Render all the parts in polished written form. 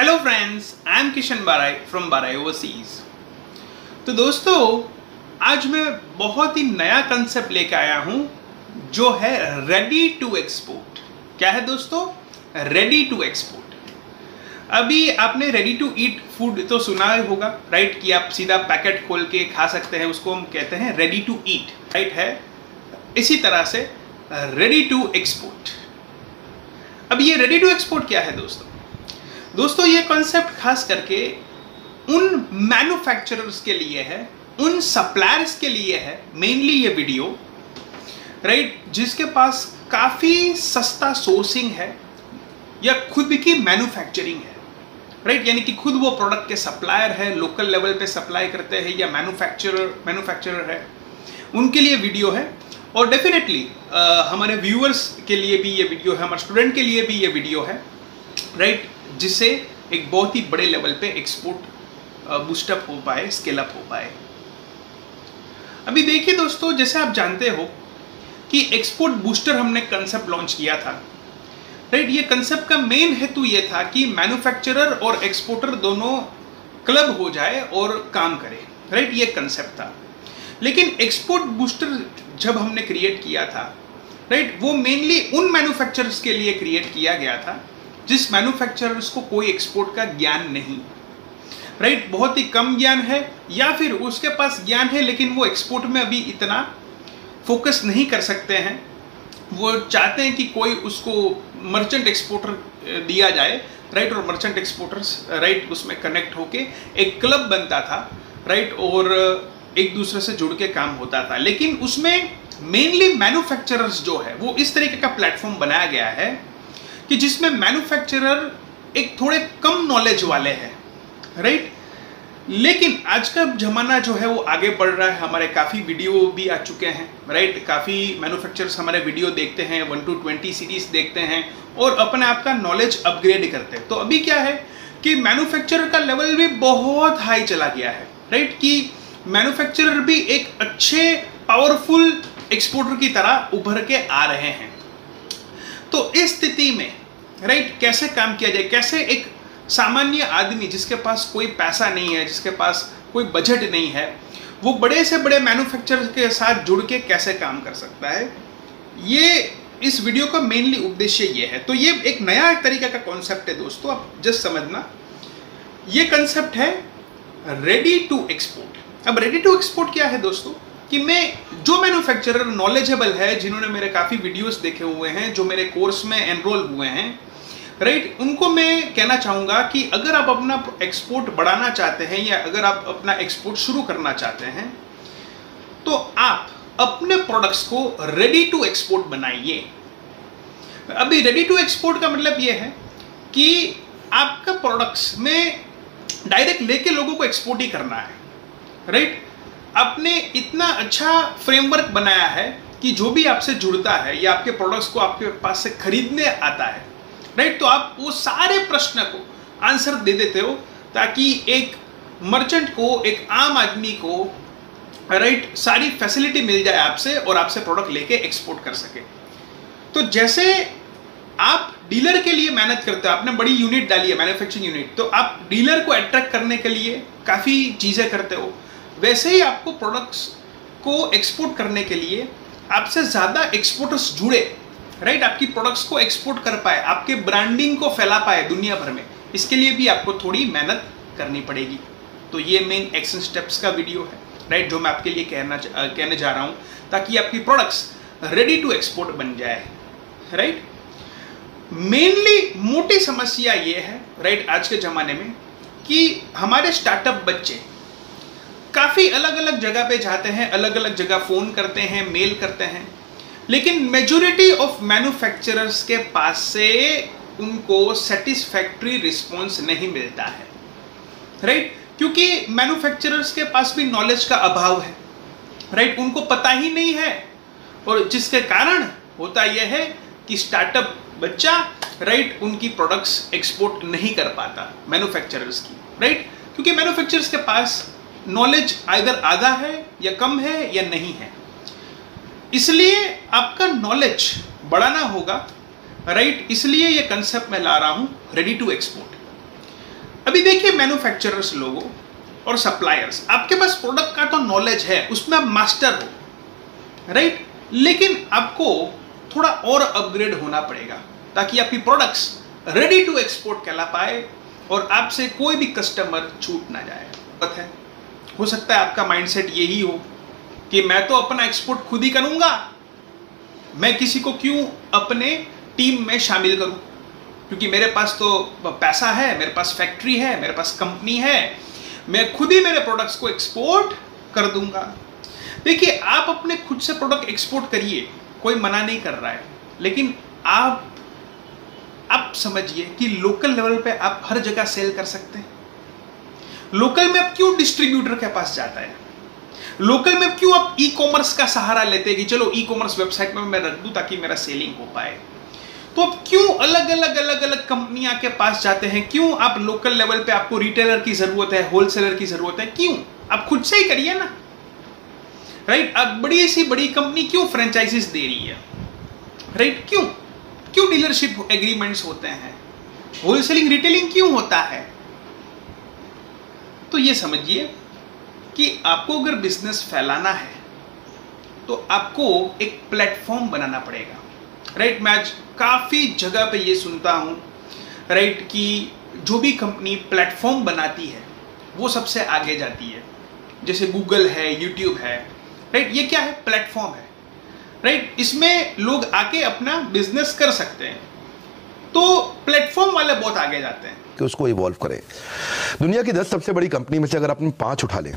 Hello friends, I am Kishan Barai from Barai overseas. तो दोस्तों, आज मैं बहुत ही नया कंसेप्ट लेकर आया हूं जो है रेडी टू एक्सपोर्ट। क्या है दोस्तों? Ready to export. अभी आपने रेडी टू ईट फूड तो सुना ही होगा, राइट? कि आप सीधा पैकेट खोल के खा सकते हैं, उसको हम कहते हैं रेडी टू ईट, राइट? है इसी तरह से रेडी टू एक्सपोर्ट। अब ये रेडी टू एक्सपोर्ट क्या है दोस्तों, ये कॉन्सेप्ट खास करके उन मैन्युफैक्चरर्स के लिए है, उन सप्लायर्स के लिए है मेनली ये वीडियो, राइट? जिसके पास काफी सस्ता सोर्सिंग है या खुद की मैन्युफैक्चरिंग है, राइट? यानी कि खुद वो प्रोडक्ट के सप्लायर है, लोकल लेवल पे सप्लाई करते हैं या मैन्युफैक्चरर है, उनके लिए वीडियो है। और डेफिनेटली हमारे व्यूअर्स के लिए भी ये वीडियो है, हमारे स्टूडेंट के लिए भी ये वीडियो है, राइट? जिससे एक बहुत ही बड़े लेवल पे एक्सपोर्ट बूस्टअप हो पाए, स्केल अप हो पाए। अभी देखिए दोस्तों, जैसे आप जानते हो कि एक्सपोर्ट बूस्टर हमने कंसेप्ट लॉन्च किया था, राइट? ये कंसेप्ट का मेन हेतु ये था कि मैन्युफैक्चरर और एक्सपोर्टर दोनों क्लब हो जाए और काम करे, राइट? ये कंसेप्ट था। लेकिन एक्सपोर्ट बूस्टर जब हमने क्रिएट किया था, राइट, वो मेनली उन मैन्युफैक्चरर्स के लिए क्रिएट किया गया था जिस मैन्युफैक्चरर्स को कोई एक्सपोर्ट का ज्ञान नहीं, राइट? बहुत ही कम ज्ञान है या फिर उसके पास ज्ञान है लेकिन वो एक्सपोर्ट में अभी इतना फोकस नहीं कर सकते हैं। वो चाहते हैं कि कोई उसको मर्चेंट एक्सपोर्टर दिया जाए, राइट? और मर्चेंट एक्सपोर्टर्स, राइट, उसमें कनेक्ट होके एक क्लब बनता था, राइट? और एक दूसरे से जुड़ के काम होता था। लेकिन उसमें मेनली मैन्युफैक्चरर्स जो है वो इस तरीके का प्लेटफॉर्म बनाया गया है कि जिसमें मैन्युफैक्चरर एक थोड़े कम नॉलेज वाले हैं, राइट? लेकिन आज का जमाना जो है वो आगे बढ़ रहा है। हमारे काफ़ी वीडियो भी आ चुके हैं, राइट? काफ़ी मैन्युफैक्चरर्स हमारे वीडियो देखते हैं, 1 to 20 सीरीज देखते हैं और अपने आप का नॉलेज अपग्रेड करते हैं। तो अभी क्या है कि मैन्युफैक्चरर का लेवल भी बहुत हाई चला गया है, राइट? कि मैन्युफैक्चरर भी एक अच्छे पावरफुल एक्सपोर्टर की तरह उभर के आ रहे हैं। तो इस स्थिति में, राइट, कैसे काम किया जाए, कैसे एक सामान्य आदमी जिसके पास कोई पैसा नहीं है, जिसके पास कोई बजट नहीं है, वो बड़े से बड़े मैन्युफैक्चरर के साथ जुड़ के कैसे काम कर सकता है, ये इस वीडियो का मेनली उद्देश्य ये है। तो ये एक नया तरीका का कॉन्सेप्ट है दोस्तों, आप जस्ट समझना। ये कॉन्सेप्ट है रेडी टू एक्सपोर्ट। अब रेडी टू एक्सपोर्ट क्या है दोस्तों, कि मैं जो मैन्युफैक्चरर नॉलेजेबल है, जिन्होंने मेरे काफ़ी वीडियोस देखे हुए हैं, जो मेरे कोर्स में एनरोल हुए हैं, राइट, उनको मैं कहना चाहूँगा कि अगर आप अपना एक्सपोर्ट बढ़ाना चाहते हैं या अगर आप अपना एक्सपोर्ट शुरू करना चाहते हैं तो आप अपने प्रोडक्ट्स को रेडी टू एक्सपोर्ट बनाइए। अभी रेडी टू एक्सपोर्ट का मतलब ये है कि आपका प्रोडक्ट्स में डायरेक्ट लेके लोगों को एक्सपोर्ट ही करना है, राइट? आपने इतना अच्छा फ्रेमवर्क बनाया है कि जो भी आपसे जुड़ता है या आपके प्रोडक्ट्स को आपके पास से खरीदने आता है, राइट, तो आप वो सारे प्रश्न को आंसर दे देते हो ताकि एक मर्चेंट को, एक आम आदमी को, राइट, सारी फैसिलिटी मिल जाए आपसे और आपसे प्रोडक्ट लेके एक्सपोर्ट कर सके। तो जैसे आप डीलर के लिए मेहनत करते हो, आपने बड़ी यूनिट डाली है, मैन्युफैक्चरिंग यूनिट, तो आप डीलर को अट्रैक्ट करने के लिए काफ़ी चीज़ें करते हो, वैसे ही आपको प्रोडक्ट्स को एक्सपोर्ट करने के लिए आपसे ज़्यादा एक्सपोर्टर्स जुड़े, राइट, आपकी प्रोडक्ट्स को एक्सपोर्ट कर पाए, आपके ब्रांडिंग को फैला पाए दुनिया भर में, इसके लिए भी आपको थोड़ी मेहनत करनी पड़ेगी। तो ये मेन एक्शन स्टेप्स का वीडियो है, राइट, जो मैं आपके लिए कहने जा रहा हूँ ताकि आपकी प्रोडक्ट्स रेडी टू एक्सपोर्ट बन जाए, राइट? मेनली मोटी समस्या ये है, राइट, आज के ज़माने में कि हमारे स्टार्टअप बच्चे काफ़ी अलग अलग जगह पे जाते हैं, अलग अलग जगह फ़ोन करते हैं, मेल करते हैं, लेकिन मेजॉरिटी ऑफ मैन्युफैक्चरर्स के पास से उनको सेटिस्फैक्ट्री रिस्पॉन्स नहीं मिलता है, राइट? क्योंकि मैन्युफैक्चरर्स के पास भी नॉलेज का अभाव है, राइट? उनको पता ही नहीं है और जिसके कारण होता यह है कि स्टार्टअप बच्चा, राइट, उनकी प्रोडक्ट्स एक्सपोर्ट नहीं कर पाता मैन्युफैक्चरर्स की, राइट? क्योंकि मैन्युफैक्चरर्स के पास नॉलेज आइदर आधा है या कम है या नहीं है। इसलिए आपका नॉलेज बढ़ाना होगा, राइट? इसलिए ये कंसेप्ट मैं ला रहा हूं रेडी टू एक्सपोर्ट। अभी देखिए, मैन्युफैक्चरर्स लोगों और सप्लायर्स, आपके पास प्रोडक्ट का तो नॉलेज है, उसमें आप मास्टर हो, राइट, लेकिन आपको थोड़ा और अपग्रेड होना पड़ेगा ताकि आपकी प्रोडक्ट्स रेडी टू एक्सपोर्ट कहला पाए और आपसे कोई भी कस्टमर छूट ना जाए। हो सकता है आपका माइंडसेट यही हो कि मैं तो अपना एक्सपोर्ट खुद ही करूंगा, मैं किसी को क्यों अपने टीम में शामिल करूं, क्योंकि मेरे पास तो पैसा है, मेरे पास फैक्ट्री है, मेरे पास कंपनी है, मैं खुद ही मेरे प्रोडक्ट्स को एक्सपोर्ट कर दूंगा। देखिए, आप अपने खुद से प्रोडक्ट एक्सपोर्ट करिए, कोई मना नहीं कर रहा है, लेकिन आप समझिए कि लोकल लेवल पे आप हर जगह सेल कर सकते हैं। लोकल में आप क्यों डिस्ट्रीब्यूटर के पास जाता है, लोकल में क्यों आप ई कॉमर्स का सहारा लेते हैं कि चलो ई कॉमर्स वेबसाइट में मैं रख दूं ताकि मेरा सेलिंग हो पाए। तो आप क्यों अलग अलग कंपनियां के पास जाते हैं, क्यों आप लोकल लेवल पे आपको रिटेलर की जरूरत है, होलसेलर की जरूरत है, क्यों आप खुद से ही करिए ना, राइट। अब बड़ी सी बड़ी कंपनी क्यों फ्रेंचाइजीज दे रही है, राइट, क्यों डीलरशिप एग्रीमेंट्स होते हैं, होलसेलिंग रिटेलिंग क्यों होता है। तो ये समझिए कि आपको अगर बिजनेस फैलाना है तो आपको एक प्लेटफॉर्म बनाना पड़ेगा, राइट। मैं आज काफ़ी जगह पे ये सुनता हूँ, राइट, कि जो भी कंपनी प्लेटफॉर्म बनाती है वो सबसे आगे जाती है, जैसे गूगल है, यूट्यूब है, राइट। ये क्या है, प्लेटफॉर्म है, राइट। इसमें लोग आके अपना बिजनेस कर सकते हैं, तो प्लेटफॉर्म वाले बहुत आगे जाते हैं कि उसको इवॉल्व करें। दुनिया की 10 सबसे बड़ी कंपनी में से अगर आपने 5 उठा लें,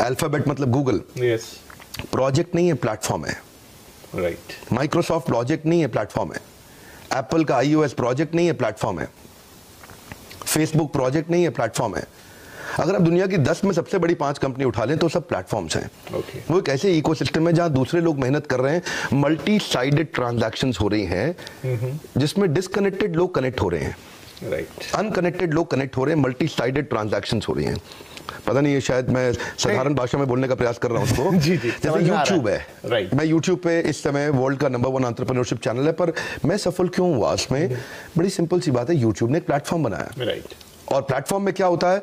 अल्फाबेट मतलब गूगल, यस, प्रोजेक्ट नहीं है, प्लेटफॉर्म है, राइट। माइक्रोसॉफ्ट प्रोजेक्ट नहीं है, प्लेटफॉर्म है, एप्पल का iOS प्रोजेक्ट नहीं है, प्लेटफॉर्म है, फेसबुक प्रोजेक्ट नहीं है, प्लेटफॉर्म है। अगर आप दुनिया की 10 में सबसे बड़ी 5 कंपनी उठा लें तो सब प्लेटफॉर्म्स हैं। Okay. वो एक ऐसे इकोसिस्टम है जहां दूसरे लोग मेहनत कर रहे हैं, मल्टी साइडेड ट्रांजैक्शंस हो रही हैं, जिसमें डिस्कनेक्टेड लोग कनेक्ट हो रहे हैं, राइट, अनकनेक्टेड लोग कनेक्ट हो रहे हैं, मल्टी साइडेड ट्रांजैक्शंस हो रही हैं। पता नहीं, ये शायद मैं साधारण भाषा में बोलने का प्रयास कर रहा हूं उसको। जी, जैसे यूट्यूब है, राइट। मैं यूट्यूब पे इस समय वर्ल्ड का नंबर 1 एंटरप्रेन्योरशिप चैनल है, पर मैं सफल क्यों हुआ उसमें, बड़ी सिंपल सी बात है, यूट्यूब ने एक प्लेटफॉर्म बनाया, राइट। और प्लेटफॉर्म में क्या होता है,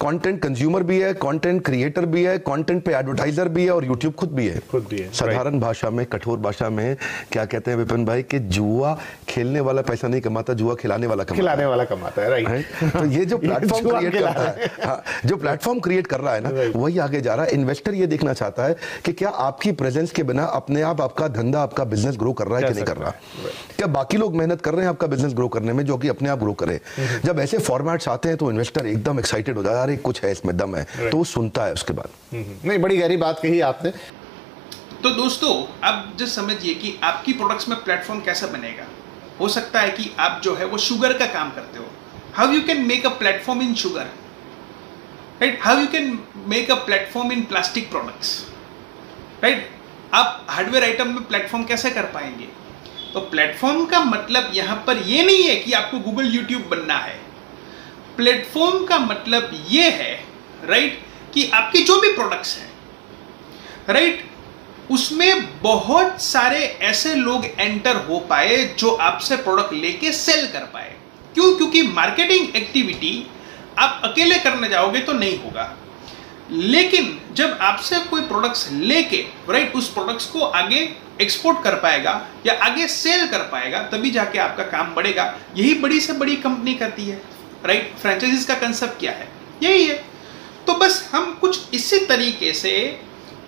कंटेंट कंज्यूमर भी है, कंटेंट क्रिएटर भी है, कंटेंट पे एडवर्टाइजर भी है, और यूट्यूब खुद भी है। साधारण भाषा में, कठोर भाषा में क्या कहते हैं विपिन भाई, कि जुआ खेलने वाला पैसा नहीं कमाता, जुआ खिलाने वाला कमाता है, राइट। तो ये जो प्लेटफॉर्म क्रिएट करता है, हाँ, जो प्लेटफॉर्म क्रिएट कर रहा है ना, वही आगे जा रहा है। इन्वेस्टर ये देखना चाहता है कि क्या आपकी प्रेजेंस के बिना अपने आप आपका धंधा, आपका बिजनेस ग्रो कर रहा है कि नहीं कर रहा, क्या बाकी लोग मेहनत कर रहे हैं आपका बिजनेस ग्रो करने में, जो कि अपने आप ग्रो करे। जब ऐसे फॉर्मेट्स आते हैं तो इन्वेस्टर एकदम एक्साइटेड हो जाता है, अरे कुछ है इसमें, दम है, तो वो सुनता है उसके बाद। नहीं, बड़ी गहरी बात कही आपने। तो दोस्तों, आप जस्ट समझिए कि आपकी प्रोडक्ट्स में प्लेटफॉर्म कैसा बनेगा। हो सकता है कि आप जो है वो शुगर का काम करते हो, how you can make a platform in sugar, right, how you can make a platform in plastic products, right. आप हार्डवेयर आइटम में प्लेटफॉर्म कैसे कर पाएंगे। तो प्लेटफॉर्म का मतलब यहां पर ये नहीं है कि आपको गूगल यूट्यूब बनना है। प्लेटफॉर्म का मतलब ये है, राइट, कि आपके जो भी प्रोडक्ट्स हैं, राइट, उसमें बहुत सारे ऐसे लोग एंटर हो पाए जो आपसे प्रोडक्ट लेके सेल कर पाए। क्यों? क्योंकि मार्केटिंग एक्टिविटी आप अकेले करने जाओगे तो नहीं होगा, लेकिन जब आपसे कोई प्रोडक्ट्स लेके, राइट, उस प्रोडक्ट्स को आगे एक्सपोर्ट कर पाएगा या आगे सेल कर पाएगा, तभी जाके आपका काम बढ़ेगा। यही बड़ी से बड़ी कंपनी करती है, राइट। फ्रेंचाइजीज का कंसेप्ट क्या है, यही है। तो बस हम कुछ इसी तरीके से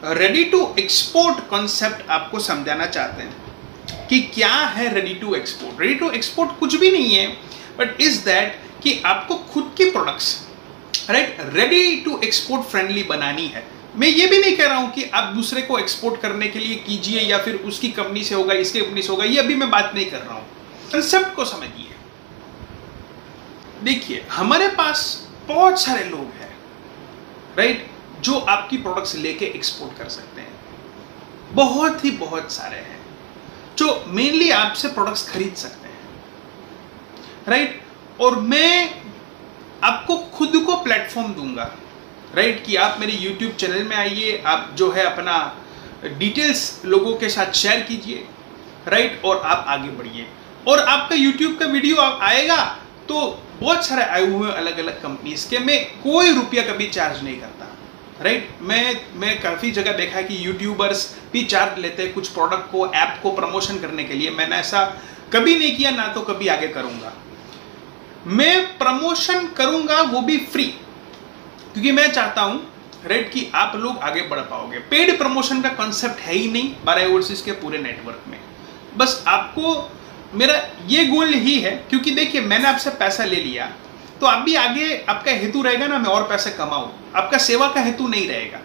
रेडी टू एक्सपोर्ट कॉन्सेप्ट आपको समझाना चाहते हैं कि क्या है ready to export. Ready to export कुछ भी नहीं है, बट इज दैट कि आपको खुद की products, right, ready to export friendly बनानी है। मैं ये भी नहीं कह रहा हूं कि आप दूसरे को एक्सपोर्ट करने के लिए कीजिए या फिर उसकी कंपनी से होगा, इसकी कंपनी से होगा, ये अभी मैं बात नहीं कर रहा हूं। कंसेप्ट को समझिए। देखिए, हमारे पास बहुत सारे लोग हैं, राइट, जो आपकी प्रोडक्ट्स लेके एक्सपोर्ट कर सकते हैं। बहुत सारे हैं जो मेनली आपसे प्रोडक्ट्स खरीद सकते हैं, राइट। और मैं आपको खुद को प्लेटफॉर्म दूंगा, राइट, कि आप मेरे YouTube चैनल में आइए, आप जो है अपना डिटेल्स लोगों के साथ शेयर कीजिए, राइट, और आप आगे बढ़िए। और आपका YouTube का वीडियो आएगा तो बहुत सारे आए हुए हैं अलग अलग कंपनीज के, मैं कोई रुपया कभी चार्ज नहीं करता, राइट। मैं काफ़ी जगह देखा है कि यूट्यूबर्स भी चार्ज लेते हैं कुछ प्रोडक्ट को, ऐप को प्रमोशन करने के लिए। मैंने ऐसा कभी नहीं किया, ना तो कभी आगे करूंगा। मैं प्रमोशन करूंगा वो भी फ्री, क्योंकि मैं चाहता हूं, राइट, कि आप लोग आगे बढ़ पाओगे। पेड प्रमोशन का कॉन्सेप्ट है ही नहीं 12 ओवरसीज के पूरे नेटवर्क में। बस आपको, मेरा ये गोल ही है, क्योंकि देखिए मैंने आपसे पैसा ले लिया तो आप भी आगे, आपका हेतु रहेगा ना मैं और पैसे कमाऊं, आपका सेवा का हेतु नहीं रहेगा,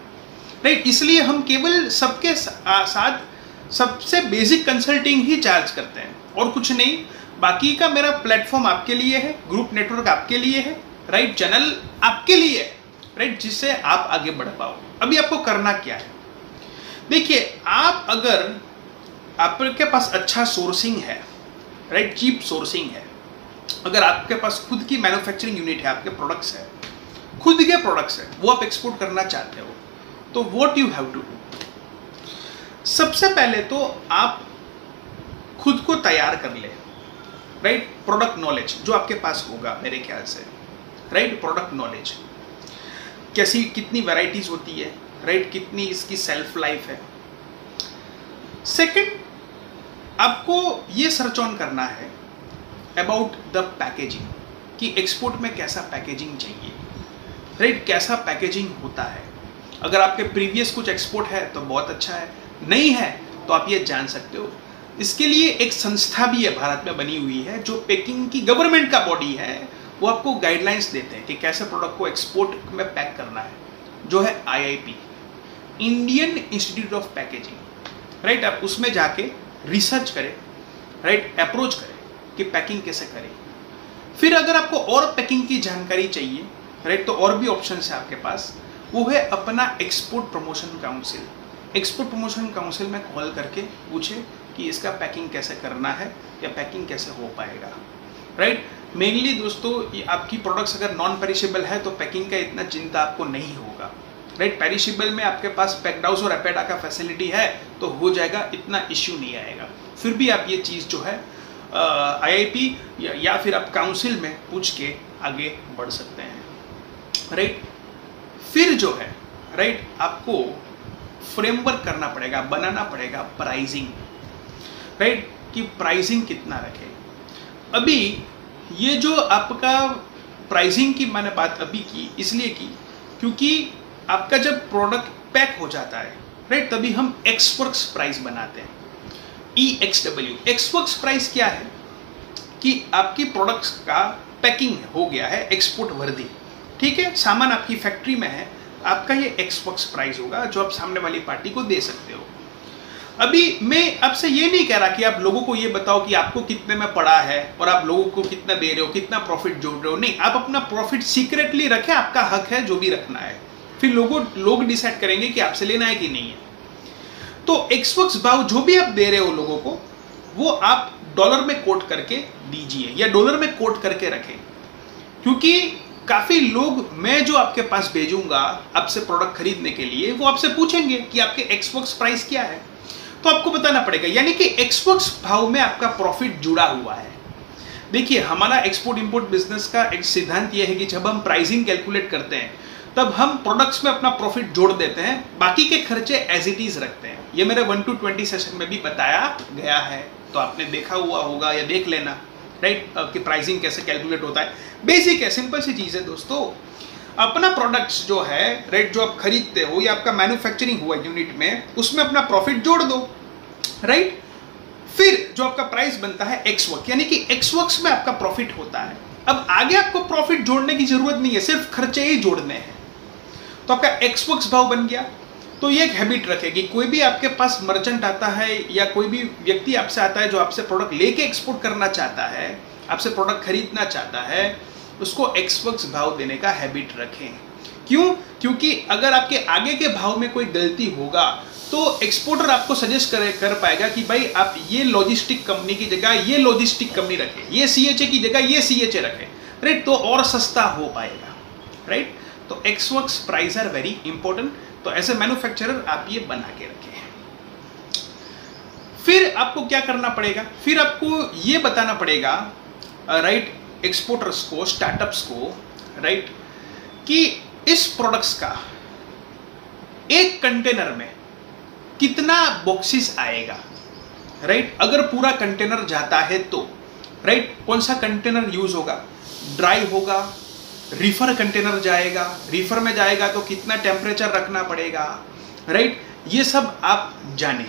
राइट। इसलिए हम केवल सबके साथ सबसे बेसिक कंसल्टिंग ही चार्ज करते हैं और कुछ नहीं। बाकी का मेरा प्लेटफॉर्म आपके लिए है, ग्रुप नेटवर्क आपके लिए है, राइट, चैनल आपके लिए है, राइट, जिससे आप आगे बढ़ पाओ। अभी आपको करना क्या है, देखिए, आप अगर आपके पास अच्छा सोर्सिंग है, राइट, चीप सोर्सिंग है, अगर आपके पास खुद की मैन्युफैक्चरिंग यूनिट है, आपके प्रोडक्ट्स है, खुद के प्रोडक्ट्स है, वो आप एक्सपोर्ट करना चाहते हो, तो what you have to do, सबसे पहले तो आप खुद को तैयार कर ले, राइट। प्रोडक्ट नॉलेज जो आपके पास होगा मेरे ख्याल से, राइट, प्रोडक्ट नॉलेज कैसी, कितनी वैरायटीज होती है, राइट, कितनी इसकी सेल्फ लाइफ है। सेकंड, आपको ये सर्च ऑन करना है अबाउट द पैकेजिंग, कि एक्सपोर्ट में कैसा पैकेजिंग चाहिए, राइट, कैसा पैकेजिंग होता है। अगर आपके प्रीवियस कुछ एक्सपोर्ट है तो बहुत अच्छा है, नहीं है तो आप ये जान सकते हो। इसके लिए एक संस्था भी है भारत में बनी हुई है, जो पैकिंग की गवर्नमेंट का बॉडी है, वो आपको गाइडलाइंस देते हैं कि कैसे प्रोडक्ट को एक्सपोर्ट में पैक करना है, जो है IIP, Indian institute of packaging, right. आप उसमें जाके रिसर्च करें, राइट, अप्रोच करें कि पैकिंग कैसे करें। फिर अगर आपको और पैकिंग की जानकारी चाहिए, राइट, तो और भी ऑप्शन है आपके पास, वो है अपना export promotion council. Export promotion council में कॉल करके पूछे कि इसका पैकिंग कैसे करना है या पैकिंग कैसे हो पाएगा, राइट। मेनली दोस्तों, ये आपकी प्रोडक्ट्स अगर नॉन पेरिशेबल है तो पैकिंग का इतना चिंता आपको नहीं होगा, राइट। पेरिशेबल में आपके पास पैक्ड हाउस और एपेडा का फैसिलिटी है तो हो जाएगा, इतना इश्यू नहीं आएगा। फिर भी आप ये चीज़ जो है IIP या फिर आप काउंसिल में पूछ के आगे बढ़ सकते हैं, राइट। फिर जो है, राइट, आपको फ्रेमवर्क करना पड़ेगा, बनाना पड़ेगा प्राइसिंग, राइट, कि प्राइसिंग कितना रखे। अभी ये जो आपका प्राइसिंग की मैंने बात अभी की, इसलिए की क्योंकि आपका जब प्रोडक्ट पैक हो जाता है, राइट, तभी हम एक्सवर्क्स प्राइस बनाते हैं, EXW। एक्सवर्क्स प्राइस क्या है कि आपकी प्रोडक्ट्स का पैकिंग हो गया है एक्सपोर्ट वर्दी, ठीक है, सामान आपकी फैक्ट्री में है, आपका ये एक्सवर्क्स प्राइस होगा जो आप सामने वाली पार्टी को दे सकते हो। अभी मैं आपसे ये नहीं कह रहा कि आप लोगों को ये बताओ कि आपको कितने में पड़ा है और आप लोगों को कितना दे रहे हो, कितना प्रॉफिट जोड़ रहे हो, नहीं, आप अपना प्रॉफिट सीक्रेटली रखें, आपका हक है जो भी रखना है, फिर लोग डिसाइड करेंगे कि आपसे लेना है कि नहीं है। तो एक्सवर्क्स भाव जो भी आप दे रहे हो लोगों को, वो आप डॉलर में कोट करके दीजिए या डॉलर में कोट करके रखें, क्योंकि काफी लोग, मैं जो आपके पास भेजूंगा आपसे प्रोडक्ट खरीदने के लिए, वो आपसे पूछेंगे कि आपके एक्सवर्क्स प्राइस क्या है, तो आपको बताना पड़ेगा, यानी कि एक्सवर्क्स भाव में आपका प्रॉफिट जुड़ा हुआ है। देखिए, हमारा एक्सपोर्ट इंपोर्ट बिजनेस का एक सिद्धांत यह है कि जब हम प्राइसिंग कैलकुलेट करते हैं तब हम प्रोडक्ट्स में अपना प्रॉफिट जोड़ देते हैं, बाकी के खर्चे एज इट इज रखते हैं। ये मेरे 1 to 20 सेशन में भी बताया गया है, तो आपने देखा हुआ होगा या देख लेना, राइट, कि प्राइसिंग कैसे कैलकुलेट होता है। बेसिक है, सिंपल सी चीज़ है दोस्तों। अपना प्रोडक्ट्स जो है, राइट, जो आप खरीदते हो या आपका मैन्युफैक्चरिंग हुआ यूनिट में, उसमें अपना प्रॉफिट जोड़ दो, राइट। फिर जो आपका प्राइस बनता है एक्सवर्क, यानी कि एक्सवर्क्स में आपका प्रॉफिट होता है। अब आगे आपको प्रॉफिट जोड़ने की जरूरत नहीं है, सिर्फ खर्चे ही जोड़ने हैं, तो आपका एक्सवर्क्स भाव बन गया। तो ये एक हैबिट रखेगी, कोई भी आपके पास मर्चेंट आता है या कोई भी व्यक्ति आपसे आता है जो आपसे प्रोडक्ट लेके एक्सपोर्ट करना चाहता है, आपसे प्रोडक्ट खरीदना चाहता है, उसको एक्सवर्क्स भाव देने का हैबिट रखें। क्यों? क्योंकि अगर आपके आगे के भाव में कोई गलती होगा तो एक्सपोर्टर आपको सजेस्ट कर पाएगा कि भाई आप ये लॉजिस्टिक कंपनी की जगह ये लॉजिस्टिक कंपनी रखें, ये CHA की जगह ये CHA रखें, राइट, तो और सस्ता हो पाएगा, राइट। तो एक्सवर्क्स प्राइस आर वेरी इंपॉर्टेंट। तो ऐसे मैन्युफैक्चरर आप ये बना के रखें। फिर आपको क्या करना पड़ेगा? फिर आपको ये बताना पड़ेगा, राइट, एक्सपोर्टर्स को, स्टार्टअप्स को, राइट, कि इस प्रोडक्ट्स का एक कंटेनर में कितना बॉक्सेस आएगा, राइट, अगर पूरा कंटेनर जाता है तो, राइट, कौन सा कंटेनर यूज होगा, ड्राई होगा, रीफर कंटेनर जाएगा, रीफर में जाएगा तो कितना टेम्परेचर रखना पड़ेगा, राइट, ये सब आप जाने।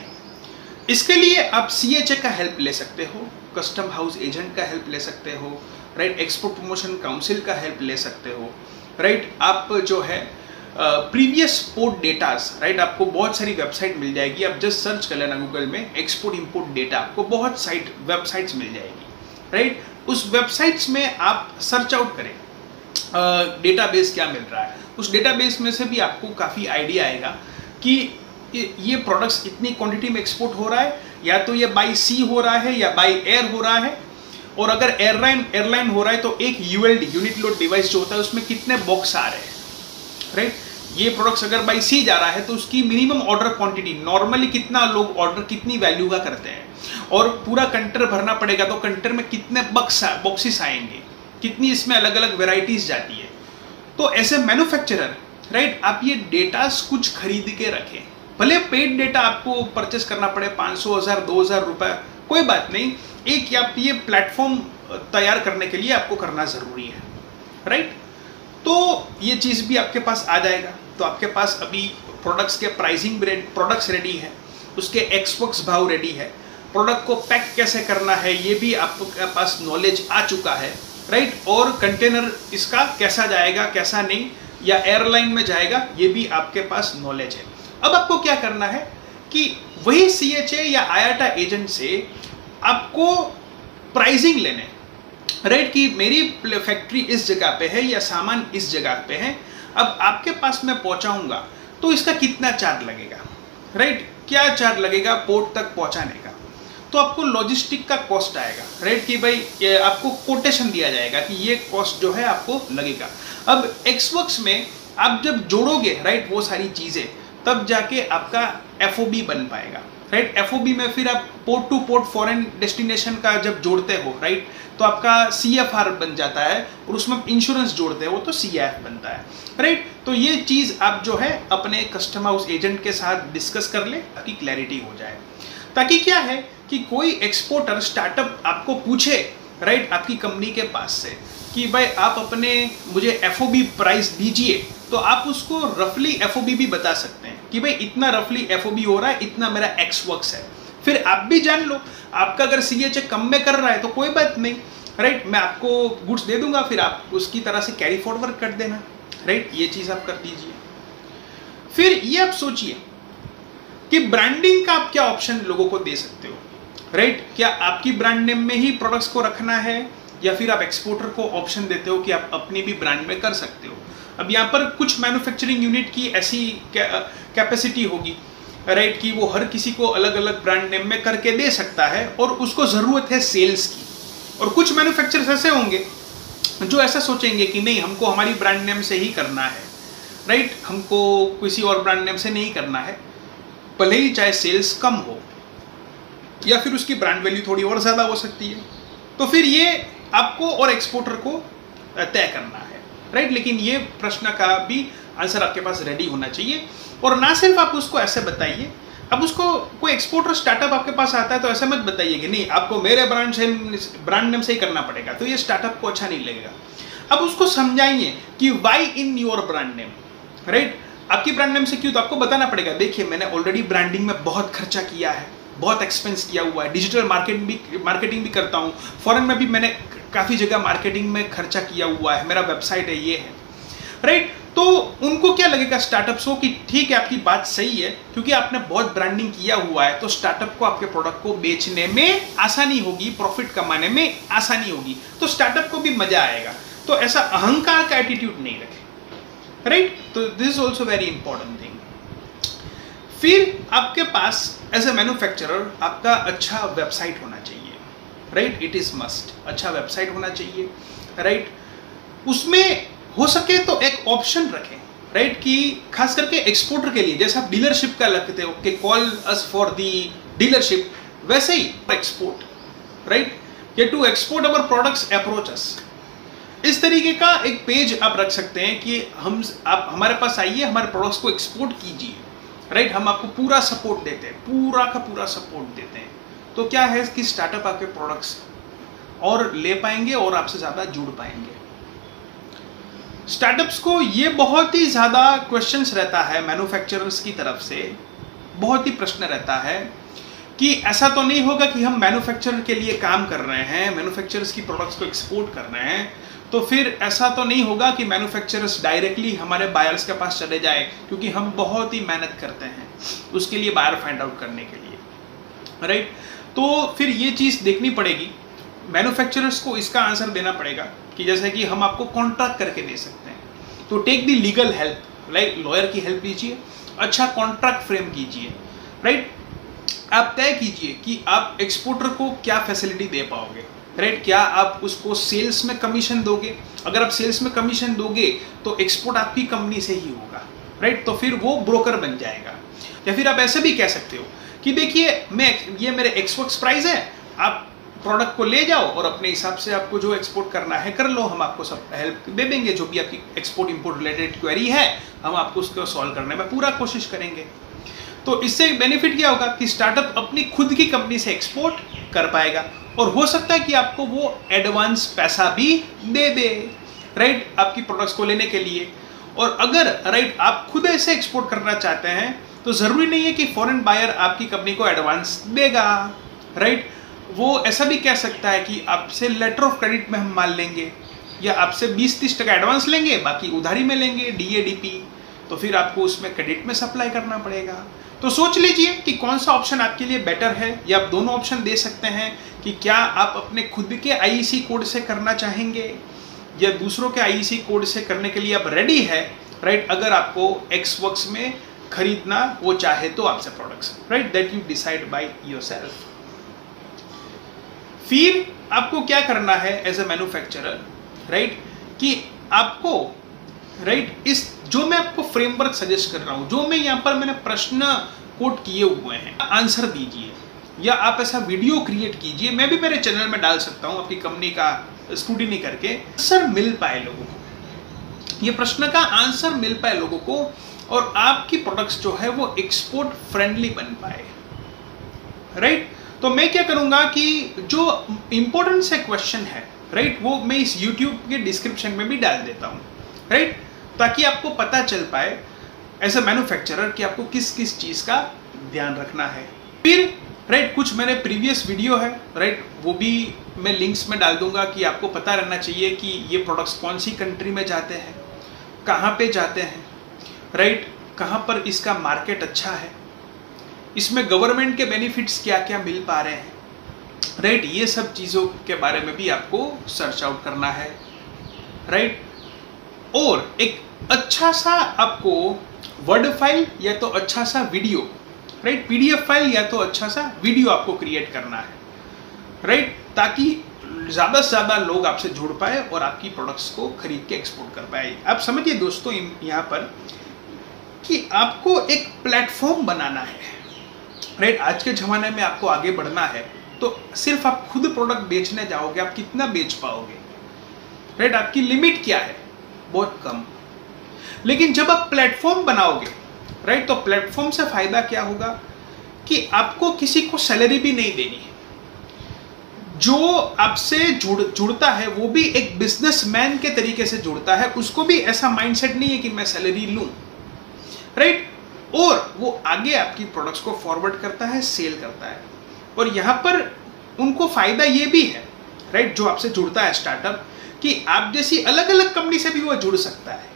इसके लिए आप CHA का हेल्प ले सकते हो, कस्टम हाउस एजेंट का हेल्प ले सकते हो, राइट, एक्सपोर्ट प्रमोशन काउंसिल का हेल्प ले सकते हो, राइट, आप जो है प्रीवियस पोर्ट डेटास, राइट, आपको बहुत सारी वेबसाइट मिल जाएगी, आप जस्ट सर्च कर लेना गूगल में एक्सपोर्ट इंपोर्ट डेटा, आपको बहुत वेबसाइट्स मिल जाएगी, राइट, उस वेबसाइट्स में आप सर्च आउट करें डेटाबेस क्या मिल रहा है, उस डेटाबेस में से भी आपको काफ़ी आइडिया आएगा कि ये प्रोडक्ट्स इतनी क्वांटिटी में एक्सपोर्ट हो रहा है, या तो ये बाय सी हो रहा है या बाय एयर हो रहा है, और अगर एयरलाइन हो रहा है तो एक ULD यूनिट लोड डिवाइस जो होता है उसमें कितने बॉक्स आ रहे हैं, राइट, ये प्रोडक्ट्स अगर बाय सी जा रहा है तो उसकी मिनिमम ऑर्डर क्वांटिटी, नॉर्मली कितना लोग ऑर्डर कितनी वैल्यू का करते हैं, और पूरा कंटेनर भरना पड़ेगा तो कंटेनर में कितने बॉक्सेस आएंगे, कितनी इसमें अलग अलग वेराइटीज जाती है। तो ऐसे मैन्युफैक्चरर, राइट, आप ये डेटास कुछ खरीद के रखें, भले पेड डेटा आपको परचेस करना पड़े 500, 1000, 2000 रुपए, कोई बात नहीं, एक आप ये प्लेटफॉर्म तैयार करने के लिए आपको करना जरूरी है, राइट। तो ये चीज़ भी आपके पास आ जाएगा, तो आपके पास अभी प्रोडक्ट्स के प्राइसिंग प्रोडक्ट्स रेडी है, उसके एक्सपोर्ट्स भाव रेडी है, प्रोडक्ट को पैक कैसे करना है ये भी आपके पास नॉलेज आ चुका है, राइट, और कंटेनर इसका कैसा जाएगा कैसा नहीं, या एयरलाइन में जाएगा, ये भी आपके पास नॉलेज है। अब आपको क्या करना है कि वही CHA या IATA एजेंट से आपको प्राइसिंग लेने, राइट, कि मेरी फैक्ट्री इस जगह पे है या सामान इस जगह पे है, अब आपके पास मैं पहुंचाऊंगा तो इसका कितना चार्ज लगेगा, राइट, क्या चार्ज लगेगा पोर्ट तक पहुंचाने का, तो आपको लॉजिस्टिक का कॉस्ट आएगा, राइट, कि भाई आपको कोटेशन दिया जाएगा कि ये कॉस्ट जो है आपको लगेगा। अब एक्सवर्क्स में आप जब जोड़ोगे, राइट, वो सारी चीजें, तब जाके आपका FOB बन पाएगा, राइट, FOB में फिर आप port two port foreign destination का जब जोड़ते हो, राइट, तो आपका CFR बन जाता है, और उसमें इंश्योरेंस जोड़ते हो तो CIF बनता है, राइट। तो ये चीज आप जो है अपने कस्टम हाउस एजेंट के साथ डिस्कस कर ले ताकि क्लैरिटी हो जाए, ताकि क्या है कि कोई एक्सपोर्टर स्टार्टअप आपको पूछे, राइट, आपकी कंपनी के पास से कि भाई आप अपने मुझे FOB प्राइस दीजिए, तो आप उसको रफली FOB भी बता सकते हैं कि भाई इतना रफली FOB हो रहा है, इतना मेरा एक्सवर्क्स है, फिर आप भी जान लो, आपका अगर CHA कम में कर रहा है तो कोई बात नहीं, राइट, मैं आपको गुड्स दे दूंगा, फिर आप उसकी तरह से कैरी फॉरवर्ड कर देना, राइट, ये चीज आप कर दीजिए। फिर ये आप सोचिए कि ब्रांडिंग का आप क्या ऑप्शन लोगों को दे सकते हो, राइट, क्या आपकी ब्रांड नेम में ही प्रोडक्ट्स को रखना है, या फिर आप एक्सपोर्टर को ऑप्शन देते हो कि आप अपनी भी ब्रांड में कर सकते हो। अब यहाँ पर कुछ मैन्युफैक्चरिंग यूनिट की ऐसी कैपेसिटी होगी, राइट, कि वो हर किसी को अलग अलग ब्रांड नेम में करके दे सकता है और उसको ज़रूरत है सेल्स की, और कुछ मैन्युफैक्चरर्स ऐसे होंगे जो ऐसा सोचेंगे कि नहीं, हमको हमारी ब्रांड नेम से ही करना है, राइट, हमको किसी और ब्रांड नेम से नहीं करना है, भले ही चाहे सेल्स कम हो या फिर उसकी ब्रांड वैल्यू थोड़ी और ज़्यादा हो सकती है। तो फिर ये आपको और एक्सपोर्टर को तय करना है, राइट, लेकिन ये प्रश्न का भी आंसर आपके पास रेडी होना चाहिए, और ना सिर्फ आप उसको ऐसे बताइए, अब उसको कोई एक्सपोर्टर स्टार्टअप आपके पास आता है तो ऐसे मत बताइए कि नहीं आपको मेरे ब्रांड नेम से ही करना पड़ेगा, तो ये स्टार्टअप को अच्छा नहीं लगेगा। अब उसको समझाइए कि why in your brand name, right, आपकी ब्रांड नेम से क्यों, तो आपको बताना पड़ेगा, देखिए मैंने ऑलरेडी ब्रांडिंग में बहुत खर्चा किया है, बहुत एक्सपेंस किया हुआ है, डिजिटल मार्केटिंग भी करता हूँ, फॉरेन में भी मैंने काफ़ी जगह मार्केटिंग में खर्चा किया हुआ है, मेरा वेबसाइट है, ये है, राइट। तो उनको क्या लगेगा स्टार्टअप्स को कि ठीक है आपकी बात सही है, क्योंकि आपने बहुत ब्रांडिंग किया हुआ है तो स्टार्टअप को आपके प्रोडक्ट को बेचने में आसानी होगी, प्रॉफिट कमाने में आसानी होगी, तो स्टार्टअप को भी मजा आएगा। तो ऐसा अहंकार का एटीट्यूड नहीं रखें, राइट। तो this is also very important thing. फिर आपके पास एज ए मैन्युफैक्चरर आपका अच्छा वेबसाइट होना चाहिए, राइट, इट इज मस्ट, अच्छा वेबसाइट होना चाहिए, राइट। उसमें हो सके तो एक ऑप्शन रखें, राइट, कि खास करके एक्सपोर्टर के लिए, जैसे आप डीलरशिप का लगते हो कि call us for the dealership, वैसे ही export, right, to export our products approach us, इस तरीके का एक पेज आप रख सकते हैं कि आप हमारे पास आइए, हमारे प्रोडक्ट्स को एक्सपोर्ट कीजिए, राइट। हम आपको पूरा सपोर्ट देते हैं, पूरा का पूरा सपोर्ट देते हैं। तो क्या है कि स्टार्टअप आपके प्रोडक्ट्स और ले पाएंगे और आपसे ज़्यादा जुड़ पाएंगे। स्टार्टअप्स को ये बहुत ही ज़्यादा क्वेश्चंस रहता है मैन्युफैक्चरर्स की तरफ से, बहुत ही प्रश्न रहता है कि ऐसा तो नहीं होगा कि हम मैन्युफैक्चरर के लिए काम कर रहे हैं, मैन्युफैक्चरर्स की प्रोडक्ट्स को एक्सपोर्ट कर रहे हैं, तो फिर ऐसा तो नहीं होगा कि मैन्युफैक्चरर्स डायरेक्टली हमारे बायर्स के पास चले जाए, क्योंकि हम बहुत ही मेहनत करते हैं उसके लिए, बायर फाइंड आउट करने के लिए, राइट। तो फिर ये चीज़ देखनी पड़ेगी, मैन्युफैक्चरर्स को इसका आंसर देना पड़ेगा कि जैसे कि हम आपको कॉन्ट्रैक्ट करके दे सकते हैं, तो take the legal help, like lawyer की हेल्प लीजिए, अच्छा कॉन्ट्रैक्ट फ्रेम कीजिए, राइट। आप तय कीजिए कि आप एक्सपोर्टर को क्या फैसिलिटी दे पाओगे, राइट। क्या आप उसको सेल्स में कमीशन दोगे? अगर आप सेल्स में कमीशन दोगे तो एक्सपोर्ट आपकी कंपनी से ही होगा, राइट। तो फिर वो ब्रोकर बन जाएगा। या फिर आप ऐसे भी कह सकते हो कि देखिए ये मेरे एक्सपोर्ट प्राइस है, आप प्रोडक्ट को ले जाओ और अपने हिसाब से आपको जो एक्सपोर्ट करना है कर लो, हम आपको सब हेल्प दे देंगे, जो भी आपकी एक्सपोर्ट इंपोर्ट रिलेटेड क्वेरी है हम आपको उसको सॉल्व करने में पूरा कोशिश करेंगे। तो इससे बेनिफिट क्या होगा कि स्टार्टअप अपनी खुद की कंपनी से एक्सपोर्ट कर पाएगा, और हो सकता है कि आपको वो एडवांस पैसा भी दे दे, राइट, आपकी प्रोडक्ट्स को लेने के लिए। और अगर राइट आप खुद ऐसे एक्सपोर्ट करना चाहते हैं तो ज़रूरी नहीं है कि फॉरेन बायर आपकी कंपनी को एडवांस देगा, राइट। वो ऐसा भी कह सकता है कि आपसे लेटर ऑफ क्रेडिट में हम माल लेंगे, या आपसे 20-30% एडवांस लेंगे, बाकी उधारी में लेंगे, DADP, तो फिर आपको उसमें क्रेडिट में सप्लाई करना पड़ेगा। तो सोच लीजिए कि कौन सा ऑप्शन आपके लिए बेटर है, या आप दोनों ऑप्शन दे सकते हैं कि क्या आप अपने खुद के IEC कोड से करना चाहेंगे या दूसरों के IEC कोड से करने के लिए आप रेडी है, राइट। अगर आपको एक्सवर्क्स में खरीदना वो चाहे तो आपसे products, right, that you decide by yourself. फिर आपको क्या करना है एज ए मैन्युफैक्चरर, राइट, कि आपको राइट इस जो मैं आपको फ्रेमवर्क सजेस्ट कर रहा हूं, जो मैं यहाँ पर मैंने प्रश्न कोट किए हुए हैं, आंसर दीजिए, या आप ऐसा वीडियो क्रिएट कीजिए, मैं भी मेरे चैनल में डाल सकता हूँ आपकी कंपनी का स्क्रूटिनी करके, आंसर मिल पाए लोगों को, ये प्रश्न का आंसर मिल पाए लोगों को, और आपकी प्रोडक्ट्स जो है वो एक्सपोर्ट फ्रेंडली बन पाए, राइट। तो मैं क्या करूंगा कि जो इंपॉर्टेंट से क्वेश्चन है, राइट, वो मैं इस YouTube के डिस्क्रिप्शन में भी डाल देता हूँ, राइट, ताकि आपको पता चल पाए एज ए मैन्युफैक्चरर कि आपको किस किस चीज़ का ध्यान रखना है। फिर राइट कुछ मेरे प्रीवियस वीडियो है, राइट, वो भी मैं लिंक्स में डाल दूंगा कि आपको पता रहना चाहिए कि ये प्रोडक्ट्स कौन सी कंट्री में जाते हैं, कहाँ पे जाते हैं, राइट, कहाँ पर इसका मार्केट अच्छा है, इसमें गवर्नमेंट के बेनिफिट्स क्या क्या मिल पा रहे हैं, राइट, ये सब चीज़ों के बारे में भी आपको सर्च आउट करना है, राइट। और एक अच्छा सा आपको वर्ड फाइल या तो अच्छा सा वीडियो, राइट, PDF फाइल या तो अच्छा सा वीडियो आपको क्रिएट करना है, राइट, ताकि ज़्यादा से ज़्यादा लोग आपसे जुड़ पाए और आपकी प्रोडक्ट्स को खरीद के एक्सपोर्ट कर पाए। आप समझिए दोस्तों यहाँ पर कि आपको एक प्लेटफॉर्म बनाना है, राइट। आज के ज़माने में आपको आगे बढ़ना है तो सिर्फ आप खुद प्रोडक्ट बेचने जाओगे, आप कितना बेच पाओगे, राइट, आपकी लिमिट क्या है, बहुत कम। लेकिन जब आप प्लेटफॉर्म बनाओगे, राइट, तो प्लेटफॉर्म से फायदा क्या होगा कि आपको किसी को सैलरी भी नहीं देनी है, जो आपसे जुड़ता है वो भी एक बिजनेसमैन के तरीके से जुड़ता है, उसको भी ऐसा माइंडसेट नहीं है कि मैं सैलरी लूं, राइट, और वो आगे आपकी प्रोडक्ट्स को फॉरवर्ड करता है, सेल करता है। और यहाँ पर उनको फायदा ये भी है, राइट, जो आपसे जुड़ता है स्टार्टअप, कि आप जैसी अलग अलग कंपनी से भी वो जुड़ सकता है,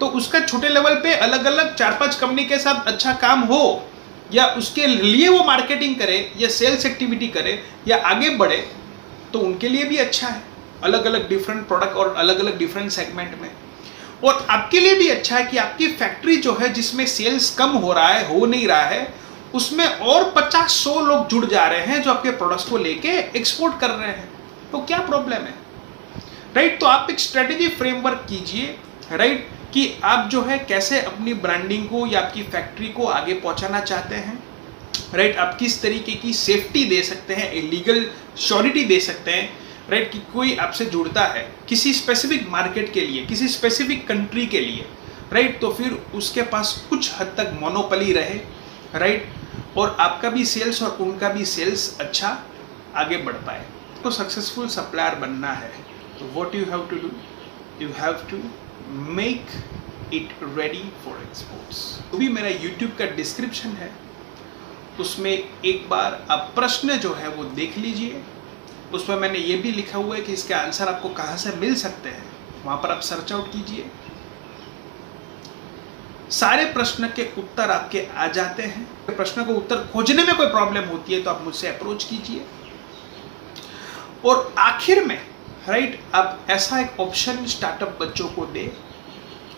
तो उसका छोटे लेवल पे अलग अलग 4-5 कंपनी के साथ अच्छा काम हो, या उसके लिए वो मार्केटिंग करे या सेल्स एक्टिविटी करे या आगे बढ़े, तो उनके लिए भी अच्छा है, अलग अलग डिफरेंट प्रोडक्ट और अलग अलग डिफरेंट सेगमेंट में। और आपके लिए भी अच्छा है कि आपकी फैक्ट्री जो है जिसमें सेल्स कम हो रहा है, हो नहीं रहा है, उसमें और 50-100 लोग जुड़ जा रहे हैं जो आपके प्रोडक्ट्स को लेके एक्सपोर्ट कर रहे हैं, तो क्या प्रॉब्लम है, राइट। तो आप एक स्ट्रेटेजी फ्रेमवर्क कीजिए, राइट, कि आप जो है कैसे अपनी ब्रांडिंग को या आपकी फैक्ट्री को आगे पहुंचाना चाहते हैं, राइट, आप किस तरीके की सेफ्टी दे सकते हैं, लीगल श्योरिटी दे सकते हैं, राइट, कि कोई आपसे जुड़ता है किसी स्पेसिफिक मार्केट के लिए, किसी स्पेसिफिक कंट्री के लिए, राइट, तो फिर उसके पास कुछ हद तक मोनोपोली रहे, राइट, और आपका भी सेल्स और उनका भी सेल्स अच्छा आगे बढ़ पाए। तो सक्सेसफुल सप्लायर बनना है तो what you have to do, you have to make it ready for exports. तो भी मेरा यूट्यूब का डिस्क्रिप्शन है, उसमें एक बार आप प्रश्न जो है वो देख लीजिए। उसमें मैंने ये भी लिखा हुआ है कि इसके आंसर आपको कहाँ से मिल सकते हैं, वहाँ पर आप सर्च आउट कीजिए। सारे प्रश्न के उत्तर आपके आ जाते हैं। प्रश्न को उत्तर खोजने में कोई प्रॉब्लम होती है तो आप मुझसे अप्रोच कीजिए। और आखिर में, राइट, आप ऐसा एक ऑप्शन स्टार्टअप बच्चों को दे,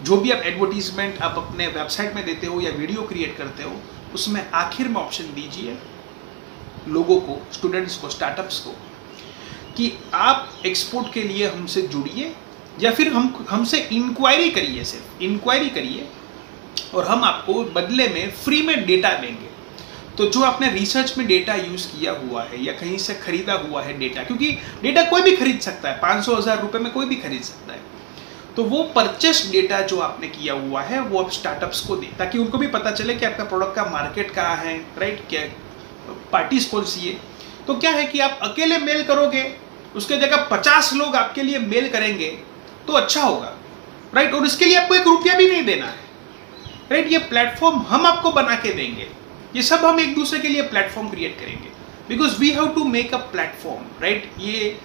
जो भी आप एडवर्टीजमेंट आप अपने वेबसाइट में देते हो या वीडियो क्रिएट करते हो, उसमें आखिर में ऑप्शन दीजिए लोगों को, स्टूडेंट्स को, स्टार्टअप्स को, कि आप एक्सपोर्ट के लिए हमसे जुड़िए या फिर हमसे इंक्वायरी करिए, सिर्फ इंक्वायरी करिए और हम आपको बदले में फ्री में डेटा देंगे। तो जो आपने रिसर्च में डेटा यूज किया हुआ है या कहीं से खरीदा हुआ है डेटा, क्योंकि डेटा कोई भी खरीद सकता है, 500,000 रुपए में कोई भी खरीद सकता है, तो वो परचेस डेटा जो आपने किया हुआ है वो आप स्टार्टअप्स को दें, ताकि उनको भी पता चले कि आपका प्रोडक्ट का मार्केट कहाँ है, राइट, क्या पार्टीज कौन सी है। तो क्या है कि आप अकेले मेल करोगे, उसके जगह 50 लोग आपके लिए मेल करेंगे तो अच्छा होगा, राइट, और इसके लिए आपको 1 रुपया भी नहीं देना है, राइट। ये प्लेटफॉर्म हम आपको बना के देंगे, ये सब हम एक दूसरे के लिए प्लेटफॉर्म क्रिएट करेंगे, because we have to make a platform, right. ये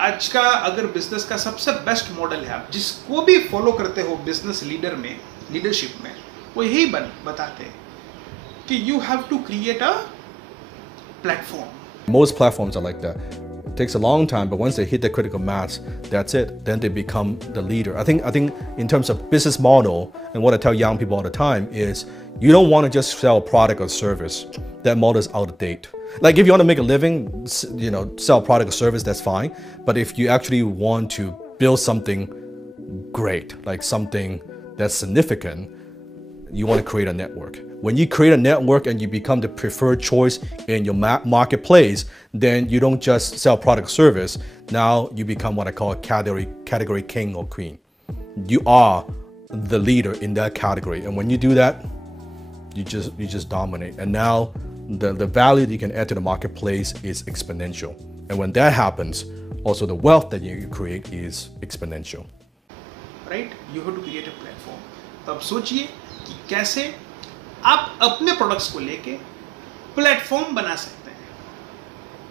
आज का अगर बिजनेस का सबसे बेस्ट मॉडल है, आप जिसको भी फॉलो करते हो बिजनेस लीडर में, लीडरशिप में, वो यही बताते हैं कि you have to create a platform. Most platforms are like that. It takes a long time, but once they hit the critical mass, that's it. Then they become the leader. I think in terms of business model, and what I tell young people all the time is, you don't want to just sell a product or service. That model is out of date. Like if you want to make a living, sell a product or service, that's fine. But if you actually want to build something great, like something that's significant, you want to create a network. When you create a network and you become the preferred choice in your marketplace, then you don't just sell product or service. Now you become what I call a category king or queen. You are the leader in that category. And when you do that, you just dominate. And now the value that you can add to the marketplace is exponential. And when that happens, also the wealth that you create is exponential. Right? You have to create a platform. तो अब सोचिए कि कैसे आप अपने products को लेके platform बना सकते हैं,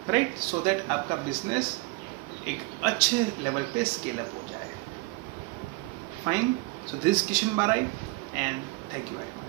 राइट, सो दैट आपका बिजनेस एक अच्छे लेवल पे स्केल अप हो जाए। Fine, so this Kishan Barai and thank you very much.